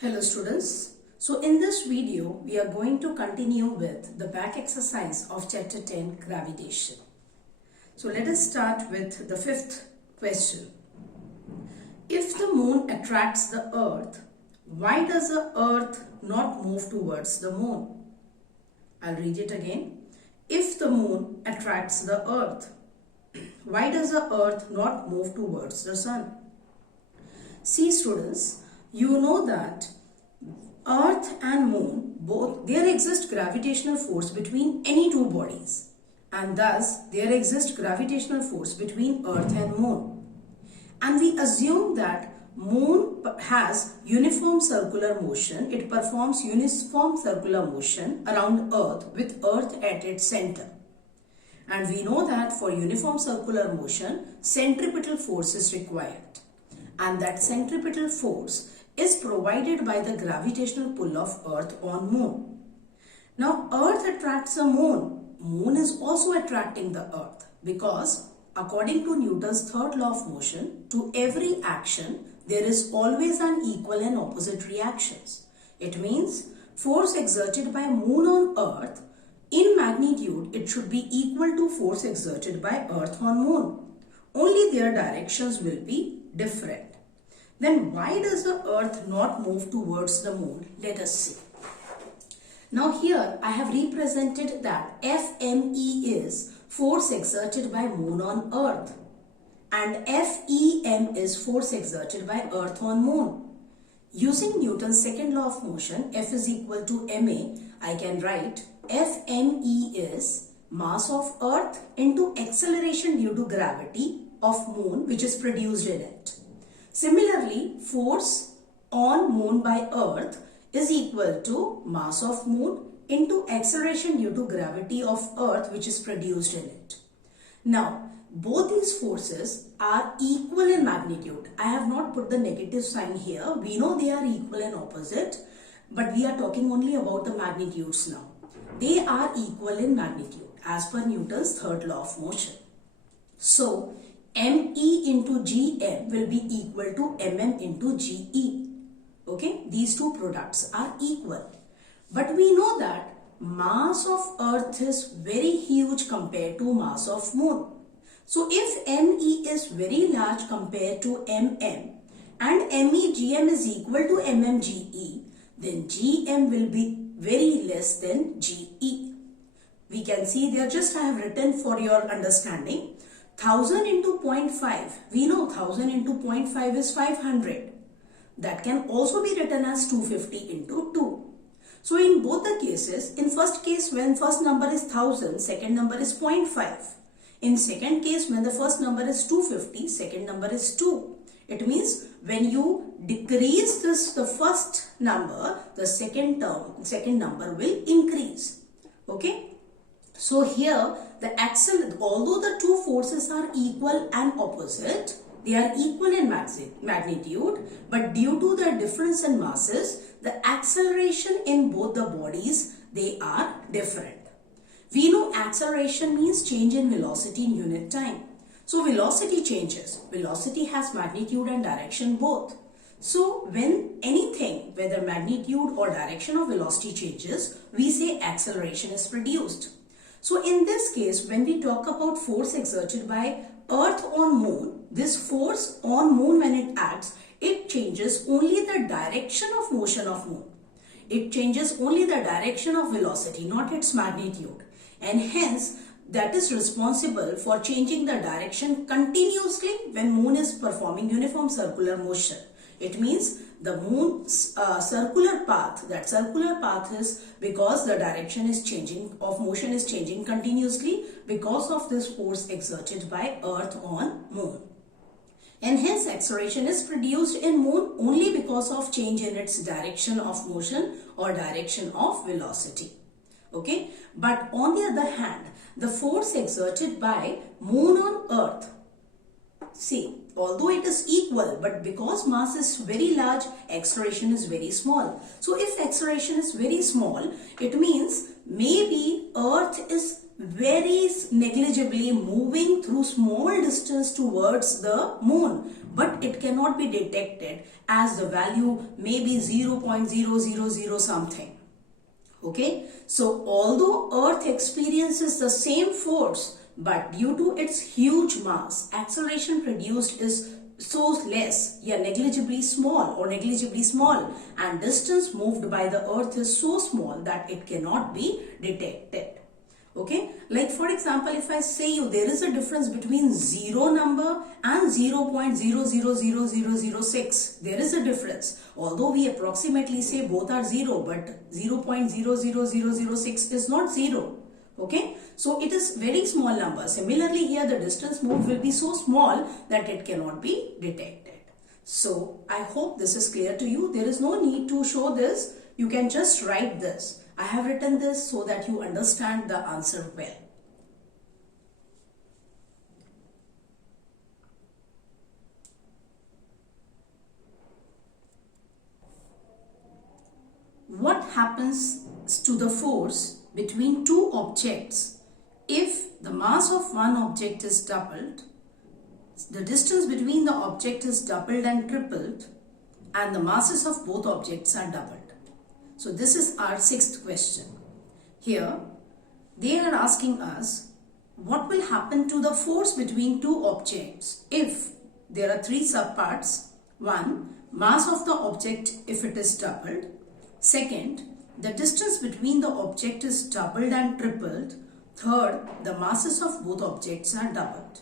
Hello students. So in this video we are going to continue with the back exercise of chapter 10 Gravitation. So let us start with the fifth question. If the moon attracts the earth, why does the earth not move towards the moon? I'll read it again. If the moon attracts the earth, why does the earth not move towards the sun? See students, you know that earth and moon, both there exists gravitational force between any two bodies, and thus there exists gravitational force between earth and moon. And we assume that moon has uniform circular motion. It performs uniform circular motion around earth with earth at its center. And we know that for uniform circular motion, centripetal force is required. And that centripetal force is provided by the gravitational pull of earth on moon. Now earth attracts the moon. Moon is also attracting the earth because according to Newton's third law of motion, to every action there is always an equal and opposite reactions. It means force exerted by moon on earth, in magnitude it should be equal to force exerted by earth on moon. Only their directions will be different. Then why does the earth not move towards the moon? Let us see. Now here I have represented that FME is force exerted by moon on earth and FEM is force exerted by earth on moon. Using Newton's second law of motion, F is equal to ma, I can write FME is mass of earth into acceleration due to gravity of moon which is produced in it. Similarly, force on moon by earth is equal to mass of moon into acceleration due to gravity of earth which is produced in it. Now, both these forces are equal in magnitude. I have not put the negative sign here. We know they are equal and opposite, but we are talking only about the magnitudes now. They are equal in magnitude as per Newton's third law of motion. So, ME into GM will be equal to MM into GE. Okay, these two products are equal. But we know that mass of earth is very huge compared to mass of moon. So if ME is very large compared to MM and MEGM is equal to MMGE, then GM will be very less than GE. We can see there, just I have written for your understanding. 1000 into 0.5, we know 1000 into 0.5 is 500. That can also be written as 250 into 2. So in both the cases, in first case when first number is 1000, second number is 0.5. In second case when the first number is 250, second number is 2. It means when you decrease the first number, the second number will increase. Okay. So here although the two forces are equal and opposite, they are equal in magnitude, but due to the difference in masses, the acceleration in both the bodies, they are different. We know acceleration means change in velocity in unit time. So velocity changes. Velocity has magnitude and direction both. So when anything, whether magnitude or direction of velocity changes, we say acceleration is produced. So in this case, when we talk about force exerted by earth on moon, this force on moon when it acts, it changes only the direction of motion of moon. It changes only the direction of velocity, not its magnitude. And hence, that is responsible for changing the direction continuously when moon is performing uniform circular motion. It means the moon's circular path, that circular path is because the direction is changing, of motion is changing continuously because of this force exerted by earth on moon. And hence acceleration is produced in moon only because of change in its direction of motion or direction of velocity. Okay, but on the other hand, the force exerted by moon on earth, see, although it is equal, but because mass is very large, acceleration is very small. So if acceleration is very small, it means maybe earth is very negligibly moving through small distance towards the moon, but it cannot be detected as the value may be 0.000 something. Okay, so although Earth experiences the same force, but due to its huge mass, acceleration produced is so less, negligibly small and distance moved by the Earth is so small that it cannot be detected. Okay, like for example, if I say you there is a difference between 0 number and 0.000006, there is a difference. Although we approximately say both are 0, but 0.00006 is not 0. Okay, so it is very small number. Similarly, here the distance moved will be so small that it cannot be detected. So I hope this is clear to you. There is no need to show this. You can just write this. I have written this so that you understand the answer well. What happens to the force between two objects if the mass of one object is doubled, the distance between the object is doubled and tripled, and the masses of both objects are doubled? So this is our sixth question. Here they are asking us what will happen to the force between two objects if there are three subparts. One, mass of the object if it is doubled. Second, the distance between the object is doubled and tripled. Third, the masses of both objects are doubled.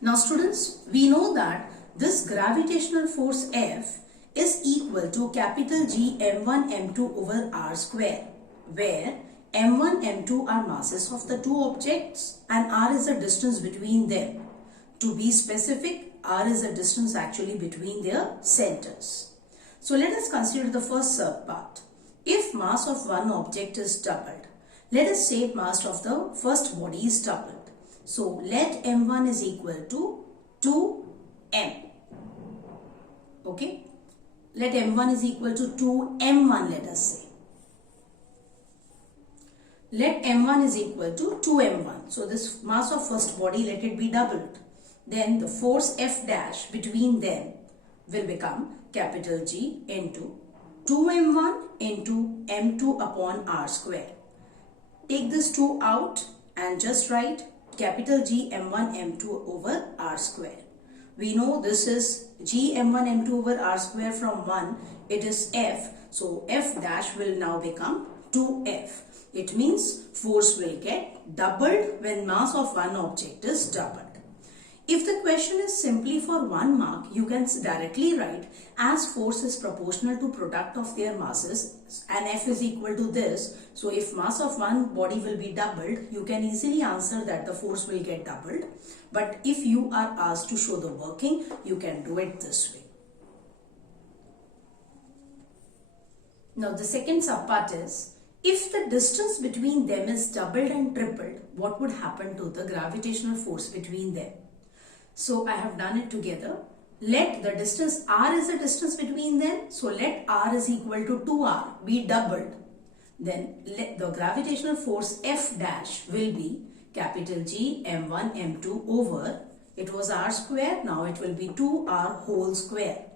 Now students, we know that this gravitational force F is equal to capital G m1 m2 over r square, where m1 m2 are masses of the two objects and r is the distance between them. To be specific, r is the distance actually between their centers. So let us consider the first subpart. If mass of one object is doubled, let us say mass of the first body is doubled. So let m1 is equal to 2m. Okay. Let m1 is equal to 2m1, let us say. Let m1 is equal to 2m1. So this mass of first body, let it be doubled. Then the force F dash between them will become capital G into 2m1 into m2 upon r square. Take this 2 out and just write capital G m1 m2 over r square. We know this is G m1 m2 over r square from 1. It is F. So F dash will now become 2F. It means force will get doubled when mass of one object is doubled. If the question is simply for 1 mark, you can directly write as force is proportional to product of their masses and F is equal to this. So if mass of one body will be doubled, you can easily answer that the force will get doubled. But if you are asked to show the working, you can do it this way. Now the second subpart is, if the distance between them is doubled and tripled, what would happen to the gravitational force between them? So I have done it together. Let the distance r is the distance between them. So let r is equal to 2r be doubled. Then let the gravitational force F dash will be capital G m1 m2 over, it was r square, now it will be 2r whole square.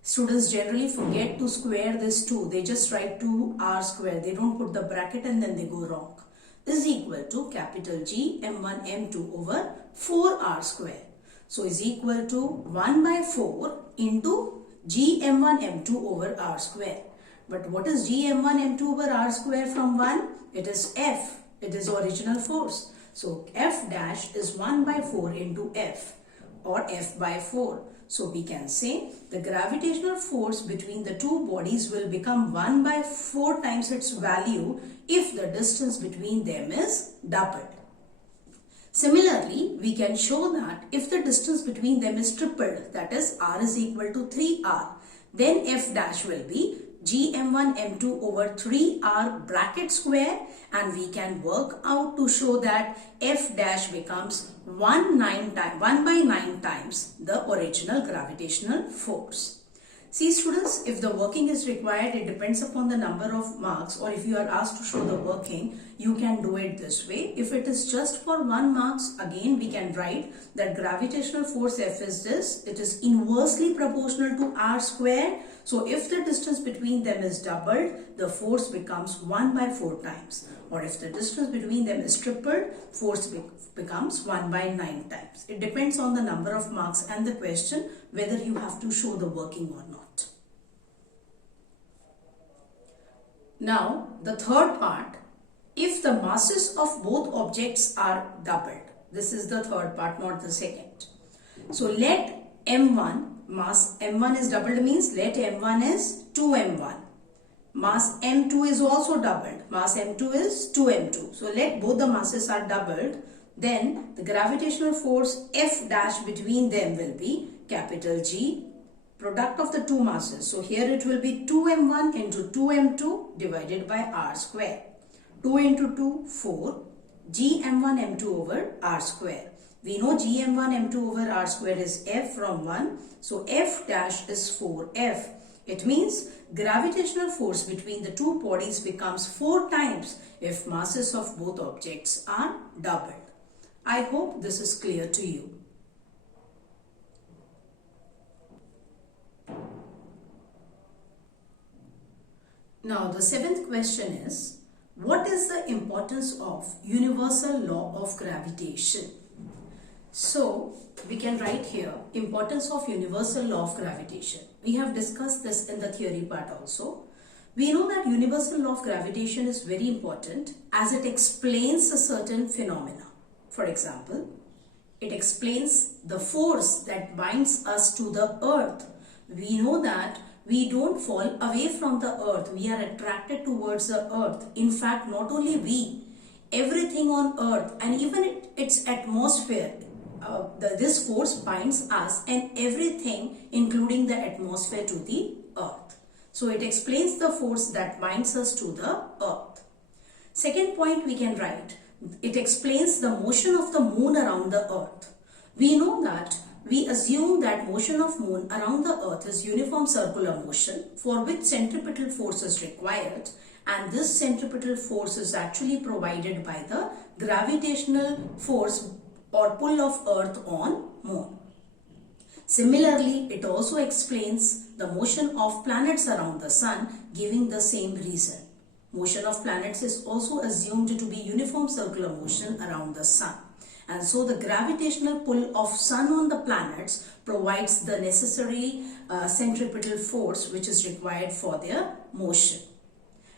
Students generally forget to square this 2. They just write 2r square. They don't put the bracket and then they go wrong. Is equal to capital G m1 m2 over 4r square. So is equal to 1 by 4 into G m1 m2 over r square. But what is G m1 m2 over r square from 1? It is F. It is original force. So F dash is 1 by 4 into F, or F by 4. So we can say the gravitational force between the two bodies will become 1 by 4 times its value if the distance between them is doubled. Similarly, we can show that if the distance between them is tripled, that is r is equal to 3r, then F dash will be G m1 m2 over 3r bracket square, and we can work out to show that F dash becomes 1 by 9 times the original gravitational force. See students, if the working is required, it depends upon the number of marks, or if you are asked to show the working, you can do it this way. If it is just for 1 marks, again we can write that gravitational force F is this. It is inversely proportional to r squared. So if the distance between them is doubled, the force becomes 1 by 4 times. Or if the distance between them is tripled, force becomes 1 by 9 times. It depends on the number of marks and the question whether you have to show the working or not. Now, the third part, if the masses of both objects are doubled. This is the third part, not the second. So, let M1, mass M1 is doubled means let M1 is 2M1. Mass M2 is also doubled. Mass M2 is 2M2. So, let both the masses are doubled. Then, the gravitational force F dash between them will be capital G, product of the two masses. So here it will be 2m1 into 2m2 divided by r square. 2 into 2, 4. Gm1 m2 over r square. We know Gm1 m2 over r square is f from 1. So f dash is 4f. It means gravitational force between the two bodies becomes 4 times if masses of both objects are doubled. I hope this is clear to you. Now the 7th question is, what is the importance of universal law of gravitation? So we can write here importance of universal law of gravitation. We have discussed this in the theory part also. We know that universal law of gravitation is very important as it explains a certain phenomena. For example, it explains the force that binds us to the earth. We know that we don't fall away from the earth. We are attracted towards the earth. In fact, not only we, everything on earth and even its atmosphere, this force binds us and everything including the atmosphere to the earth. So it explains the force that binds us to the earth. Second point we can write, it explains the motion of the moon around the earth. We know that we assume that motion of moon around the earth is uniform circular motion for which centripetal force is required, and this centripetal force is actually provided by the gravitational force or pull of earth on moon. Similarly, it also explains the motion of planets around the sun, giving the same reason. Motion of planets is also assumed to be uniform circular motion around the sun. And so the gravitational pull of sun on the planets provides the necessary centripetal force which is required for their motion.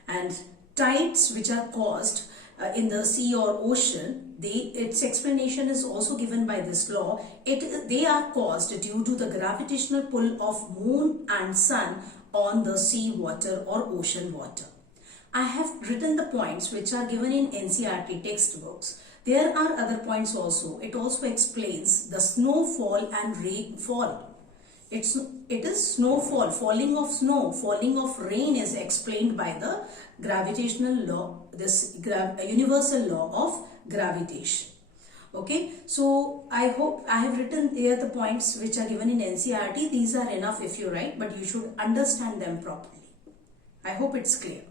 And tides which are caused in the sea or ocean, its explanation is also given by this law. They are caused due to the gravitational pull of moon and sun on the sea water or ocean water. I have written the points which are given in NCERT textbooks. There are other points also. It also explains the snowfall and rainfall. It is snowfall, falling of snow, falling of rain is explained by the gravitational law, this universal law of gravitation. Okay, so I hope I have written here the points which are given in NCERT. These are enough if you write, but you should understand them properly. I hope it's clear.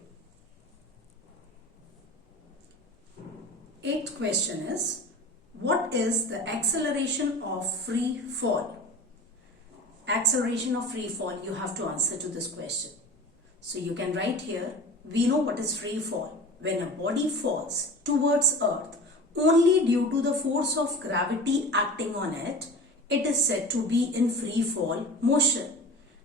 8th question is, what is the acceleration of free fall? Acceleration of free fall, you have to answer to this question. So you can write here, we know what is free fall. When a body falls towards earth only due to the force of gravity acting on it, it is said to be in free fall motion.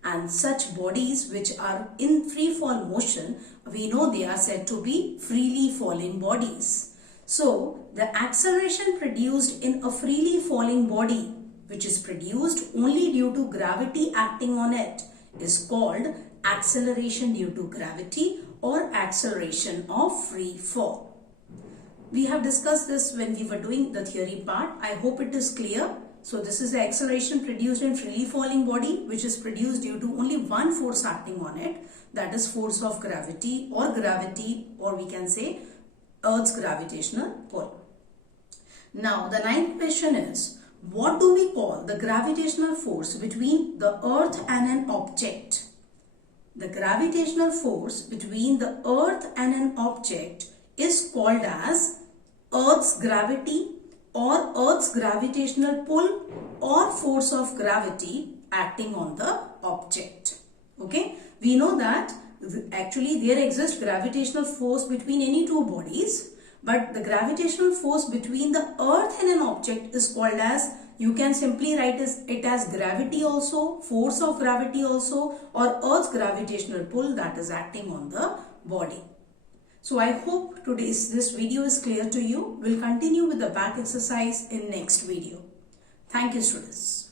And such bodies which are in free fall motion, we know they are said to be freely falling bodies. So, the acceleration produced in a freely falling body, which is produced only due to gravity acting on it, is called acceleration due to gravity or acceleration of free fall. We have discussed this when we were doing the theory part. I hope it is clear. So, this is the acceleration produced in freely falling body, which is produced due to only one force acting on it, that is force of gravity, or we can say Earth's gravitational pull. Now the 9th question is, what do we call the gravitational force between the Earth and an object the gravitational force between the earth and an object is called as Earth's gravity or Earth's gravitational pull or force of gravity acting on the object. Okay, we know that actually there exists gravitational force between any two bodies, but the gravitational force between the earth and an object is called as, you can simply write it as gravity also, force of gravity also, or Earth's gravitational pull that is acting on the body. So I hope this video is clear to you. We'll continue with the back exercise in next video. Thank you, students.